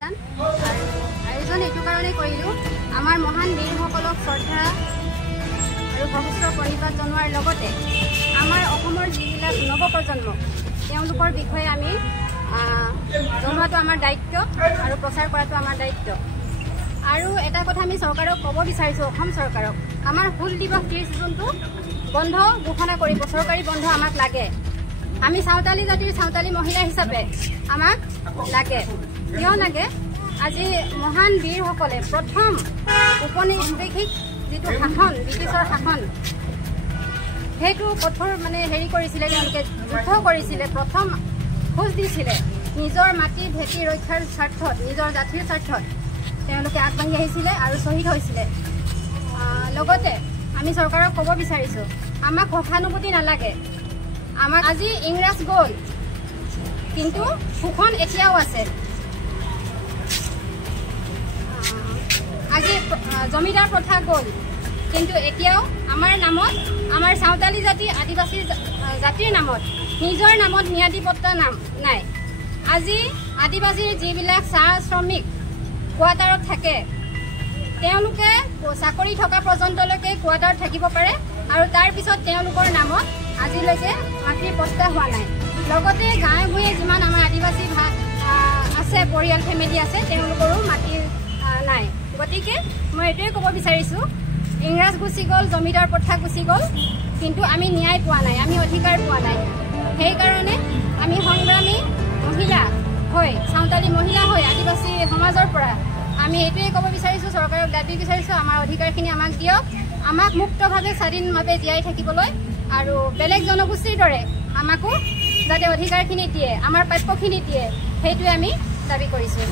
আয়োজন এইটো কাৰণে কৰিলোঁ আমাৰ মহান বীৰসকলক শ্ৰদ্ধা আৰু সহস্ৰ প্ৰণিপাত জনোৱাৰ লগতে আমাৰ অসমৰ যিবিলাক নৱপ্ৰজন্ম তেওঁলোকৰ বিষয়ে আমি জনোৱাটো আমাৰ দায়িত্ব আৰু প্ৰচাৰ কৰাটো আমাৰ দায়িত্ব। আৰু এটা কথা আমি চৰকাৰক ক'ব বিচাৰিছোঁ, অসম চৰকাৰক আমাৰ হুল দিৱস 30 জুনটো বন্ধ ঘোষণা কৰিব, চৰকাৰী বন্ধ আমাক লাগে। আমি সাঁওতালী জাতিৰ সাঁওতালী মহিলা হিচাপে আমাক লাগে। কিয় লাগে? আজি মহান বীৰসকলে প্ৰথম ঔপনিবেশিক যিটো শাসন, ব্ৰিটিছৰ শাসন, সেইটো কঠোৰ হেৰি কৰিছিলে, তেওঁলোকে যুদ্ধ কৰিছিলে, প্ৰথম খোজ দিছিলে নিজৰ মাটি ভেটি ৰক্ষাৰ স্বাৰ্থত, নিজৰ জাতিৰ স্বাৰ্থত তেওঁলোকে আগবাঢ়ি আহিছিলে আৰু শ্বহীদ হৈছিলে। লগতে আমি চৰকাৰক ক'ব বিচাৰিছোঁ, আমাক সহানুভূতি নালাগে। আমাক আজি ইংৰাজ গ'ল, কিন্তু শোষণ এতিয়াও আছে। আজি জমিদাৰ প্ৰথা গ'ল, কিন্তু এতিয়াও আমাৰ নামত, আমাৰ সাঁওতালী জাতি আদিবাসী জাতিৰ নামত, নিজৰ নামত ম্যাদী পট্টা নাম নাই। আজি আদিবাসীৰ যিবিলাক চাহ শ্ৰমিক কোৱাৰ্টাৰত থাকে, তেওঁলোকে চাকৰি থকা পৰ্যন্তলৈকে কোৱাৰ্টাৰত থাকিব পাৰে আৰু তাৰপিছত তেওঁলোকৰ নামত আজিলৈকে মাটিৰ পট্টা হোৱা নাই। লগতে গাঁৱে ভূঞে যিমান আমাৰ আদিবাসী আছে, পৰিয়াল ফেমিলি আছে, তেওঁলোকৰো মাটি নাই। গতিকে মই এইটোৱে ক'ব বিচাৰিছোঁ, ইংৰাজ গুচি গ'ল, জমিদাৰ প্ৰথা গুচি গ'ল, কিন্তু আমি ন্যায় পোৱা নাই, আমি অধিকাৰ পোৱা নাই। সেইকাৰণে আমি সংগ্ৰামী মহিলা হৈ, সাঁওতালী মহিলা হৈ, আদিবাসী সমাজৰ পৰা আমি এইটোৱে ক'ব বিচাৰিছোঁ, চৰকাৰক দাবী বিচাৰিছোঁ, আমাৰ অধিকাৰখিনি আমাক দিয়ক, আমাক মুক্তভাৱে স্বাধীনভাৱে জীয়াই থাকিবলৈ, আৰু বেলেগ জনগোষ্ঠীৰ দৰে আমাকো যাতে অধিকাৰখিনি দিয়ে, আমাৰ প্ৰাপ্যখিনি দিয়ে, সেইটোৱে আমি দাবী কৰিছোঁ।